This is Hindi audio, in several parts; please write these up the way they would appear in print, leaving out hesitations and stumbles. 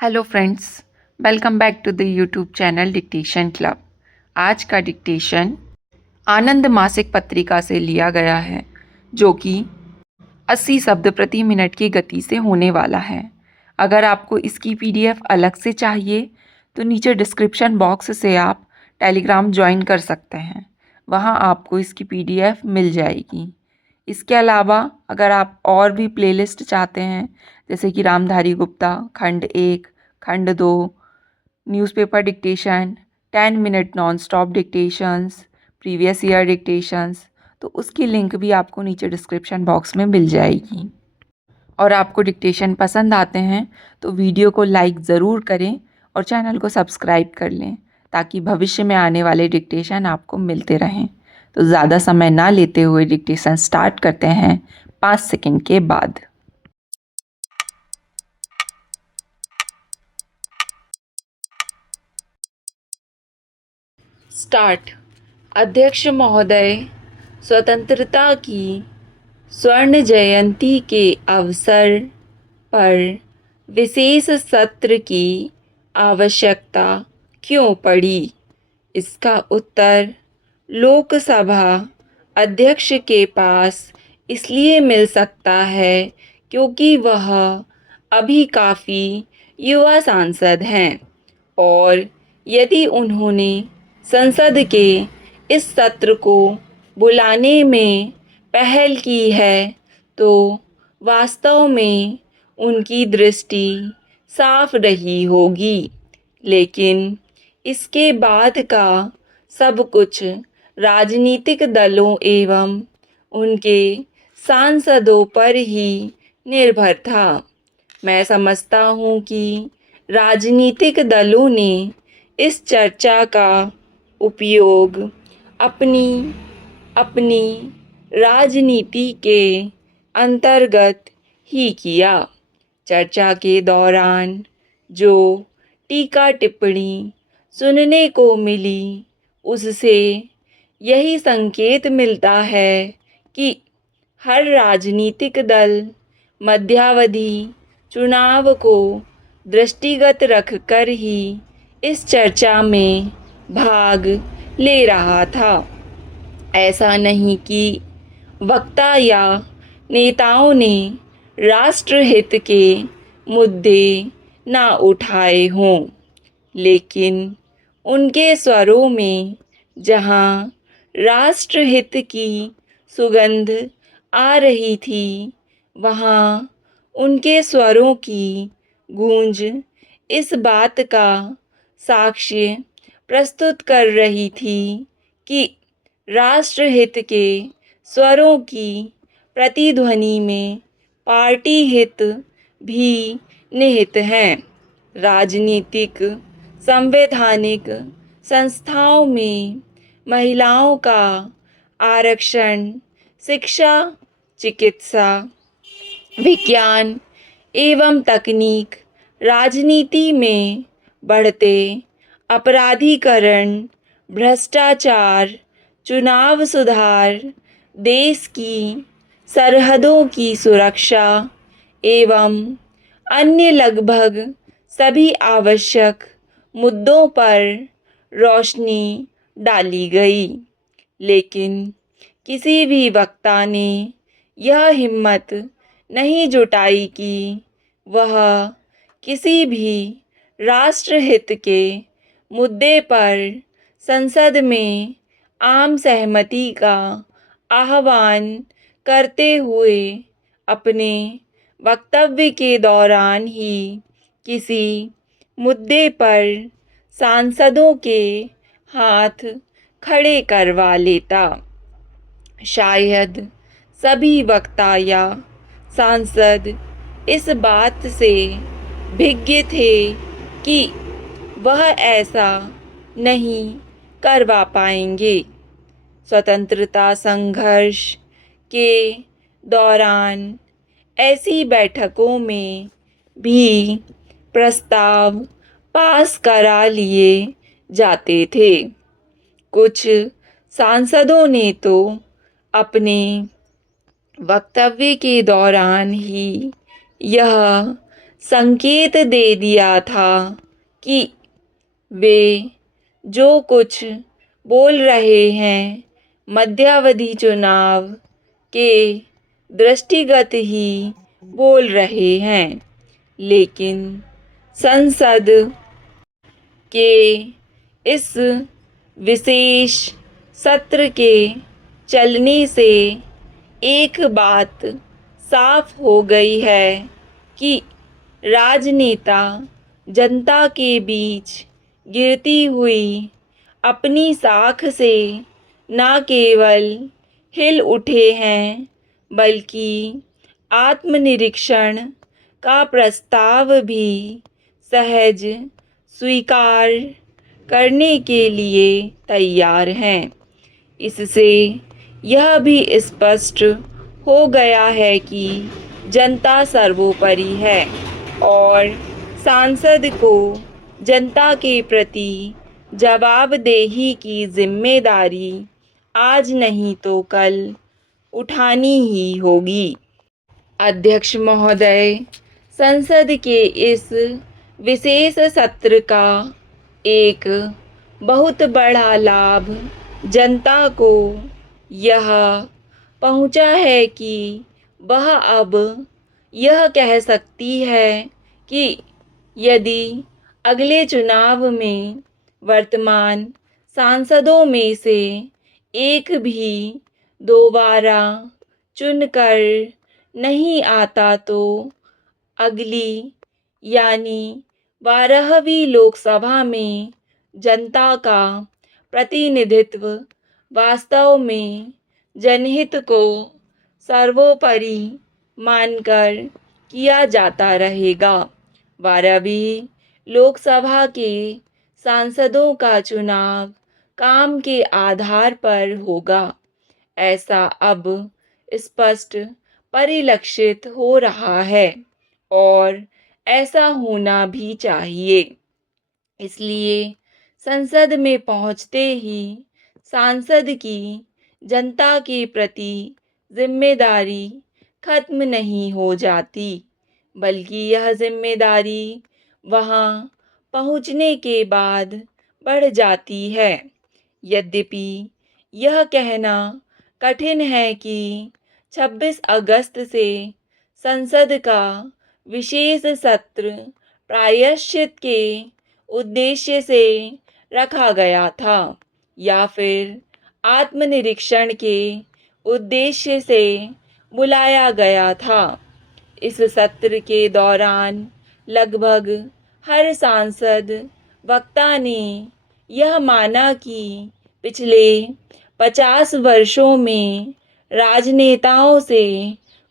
Hello friends, welcome back to the YouTube channel dictation club. आज का डिक्टेशन आनंद मासिक पत्रिका से लिया गया है, जो कि 80 शब्द प्रति मिनट की गति से होने वाला है। अगर आपको इसकी पीडीएफ अलग से चाहिए तो नीचे डिस्क्रिप्शन बॉक्स से आप टेलीग्राम ज्वाइन कर सकते हैं, वहाँ आपको इसकी पीडीएफ मिल जाएगी। इसके अलावा अगर आप और भी प्लेलिस्ट चाहते हैं, जैसे कि रामधारी गुप्ता खंड 1, खंड 2, newspaper dictation, 10 minute non stop dictations, previous year dictations, तो उसकी लिंक भी आपको नीचे डिस्क्रिप्शन बॉक्स में मिल जाएगी। और आपको डिक्टेशन पसंद आते हैं तो वीडियो को लाइक ज़रूर करें और चैनल को सब्सक्राइब कर लें, ताकि भविष्य में आने वाले डिक्टेशन आपको मिलते रहें। तो ज़्यादा समय ना लेते हुए डिक्टेशन स्टार्ट करते हैं 5 सेकंड के बाद। स्टार्ट। अध्यक्ष महोदय, स्वतंत्रता की स्वर्ण जयंती के अवसर पर विशेष सत्र की आवश्यकता क्यों पड़ी? इसका उत्तर लोकसभा अध्यक्ष के पास इसलिए मिल सकता है क्योंकि वह अभी काफ़ी युवा सांसद हैं, और यदि उन्होंने संसद के इस सत्र को बुलाने में पहल की है तो वास्तव में उनकी दृष्टि साफ रही होगी। लेकिन इसके बाद का सब कुछ राजनीतिक दलों एवं उनके सांसदों पर ही निर्भर था। मैं समझता हूँ कि राजनीतिक दलों ने इस चर्चा का उपयोग अपनी अपनी राजनीति के अंतर्गत ही किया। चर्चा के दौरान जो टीका टिप्पणी सुनने को मिली, उससे यही संकेत मिलता है कि हर राजनीतिक दल मध्यावधि चुनाव को दृष्टिगत रखकर ही इस चर्चा में भाग ले रहा था। ऐसा नहीं कि वक्ता या नेताओं ने राष्ट्रहित के मुद्दे ना उठाए हों, लेकिन उनके स्वरों में जहां राष्ट्रहित की सुगंध आ रही थी, वहां उनके स्वरों की गूंज इस बात का साक्ष्य प्रस्तुत कर रही थी कि राष्ट्रहित के स्वरों की प्रतिध्वनि में पार्टी हित भी निहित हैं। राजनीतिक संवैधानिक संस्थाओं में महिलाओं का आरक्षण, शिक्षा, चिकित्सा, विज्ञान एवं तकनीक, राजनीति में बढ़ते अपराधीकरण, भ्रष्टाचार, चुनाव सुधार, देश की सरहदों की सुरक्षा एवं अन्य लगभग सभी आवश्यक मुद्दों पर रोशनी डाली गई। लेकिन किसी भी वक्ता ने यह हिम्मत नहीं जुटाई कि वह किसी भी राष्ट्रहित के मुद्दे पर संसद में आम सहमति का आह्वान करते हुए अपने वक्तव्य के दौरान ही किसी मुद्दे पर सांसदों के हाथ खड़े करवा लेता। शायद सभी वक्ता या सांसद इस बात से भिज्ञ थे कि वह ऐसा नहीं करवा पाएंगे। स्वतंत्रता संघर्ष के दौरान ऐसी बैठकों में भी प्रस्ताव पास करा लिए जाते थे। कुछ सांसदों ने तो अपने वक्तव्य के दौरान ही यह संकेत दे दिया था कि वे जो कुछ बोल रहे हैं मध्यावधि चुनाव के दृष्टिगत ही बोल रहे हैं, लेकिन संसद के इस विशेष सत्र के चलने से एक बात साफ हो गई है कि राजनेता जनता के बीच गिरती हुई अपनी साख से न केवल हिल उठे हैं, बल्कि आत्मनिरीक्षण का प्रस्ताव भी सहज स्वीकार करने के लिए तैयार हैं। इससे यह भी स्पष्ट हो गया है कि जनता सर्वोपरि है और सांसद को जनता के प्रति जवाबदेही की जिम्मेदारी आज नहीं तो कल उठानी ही होगी। अध्यक्ष महोदय, संसद के इस विशेष सत्र का एक बहुत बड़ा लाभ जनता को यह पहुंचा है कि वह अब यह कह सकती है कि यदि अगले चुनाव में वर्तमान सांसदों में से एक भी दोबारा चुनकर नहीं आता तो अगली यानी 12वीं लोकसभा में जनता का प्रतिनिधित्व वास्तव में जनहित को सर्वोपरि मानकर किया जाता रहेगा। 12वीं लोकसभा के सांसदों का चुनाव काम के आधार पर होगा, ऐसा अब स्पष्ट परिलक्षित हो रहा है और ऐसा होना भी चाहिए। इसलिए संसद में पहुंचते ही सांसद की जनता के प्रति जिम्मेदारी खत्म नहीं हो जाती, बल्कि यह जिम्मेदारी वहां पहुंचने के बाद बढ़ जाती है। यद्यपि यह कहना कठिन है कि 26 अगस्त से संसद का विशेष सत्र प्रायश्चित के उद्देश्य से रखा गया था या फिर आत्मनिरीक्षण के उद्देश्य से बुलाया गया था। इस सत्र के दौरान लगभग हर सांसद वक्ता ने यह माना कि पिछले 50 वर्षों में राजनेताओं से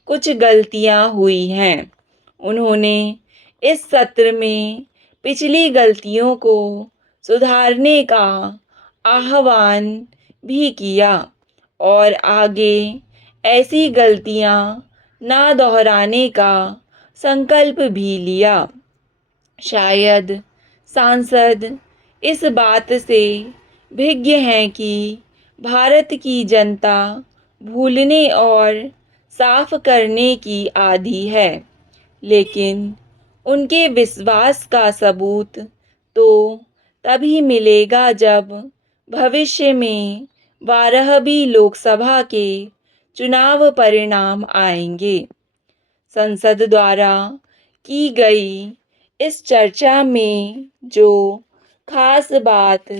कुछ गलतियां हुई हैं। उन्होंने इस सत्र में पिछली गलतियों को सुधारने का आह्वान भी किया और आगे ऐसी गलतियां ना दोहराने का संकल्प भी लिया। शायद सांसद इस बात से भिज्ञ हैं कि भारत की जनता भूलने और साफ करने की आदी है, लेकिन उनके विश्वास का सबूत तो तभी मिलेगा जब भविष्य में 12वीं लोकसभा के चुनाव परिणाम आएंगे। संसद द्वारा की गई इस चर्चा में जो खास बात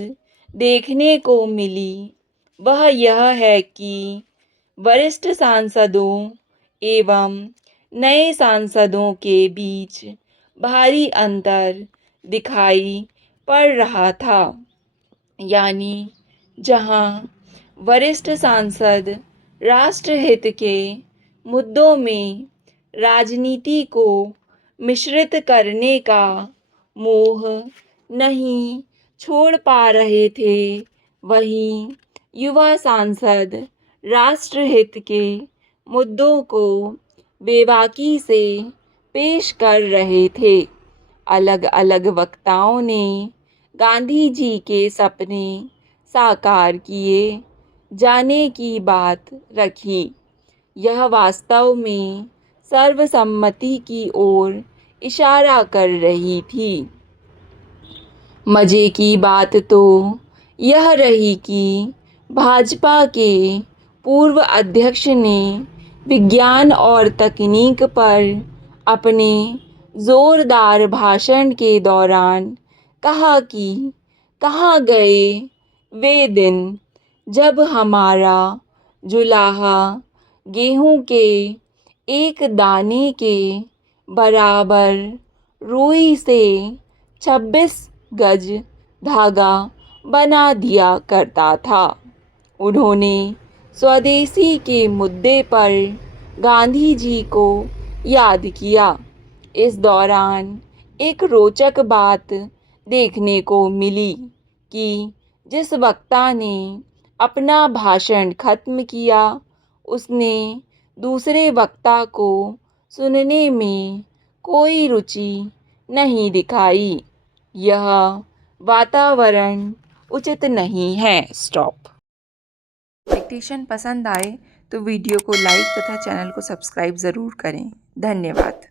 देखने को मिली वह यह है कि वरिष्ठ सांसदों एवं नए सांसदों के बीच भारी अंतर दिखाई पड़ रहा था। यानी जहां वरिष्ठ सांसद राष्ट्रहित के मुद्दों में राजनीति को मिश्रित करने का मोह नहीं छोड़ पा रहे थे, वहीं युवा सांसद राष्ट्रहित के मुद्दों को बेबाकी से पेश कर रहे थे। अलग अलग वक्ताओं ने गांधी जी के सपने साकार किए जाने की बात रखी। यह वास्तव में सर्वसम्मति की ओर इशारा कर रही थी। मज़े की बात तो यह रही कि भाजपा के पूर्व अध्यक्ष ने विज्ञान और तकनीक पर अपने ज़ोरदार भाषण के दौरान कहा कि कहाँ गए वे दिन जब हमारा जुलाहा गेहूं के एक दाने के बराबर रुई से 26 गज धागा बना दिया करता था। उन्होंने स्वदेशी के मुद्दे पर गांधी जी को याद किया। इस दौरान एक रोचक बात देखने को मिली कि जिस वक्ता ने अपना भाषण खत्म किया उसने दूसरे वक्ता को सुनने में कोई रुचि नहीं दिखाई। यह वातावरण उचित नहीं है। स्टॉप। डिक्टेशन पसंद आए तो वीडियो को लाइक तथा चैनल को सब्सक्राइब ज़रूर करें। धन्यवाद।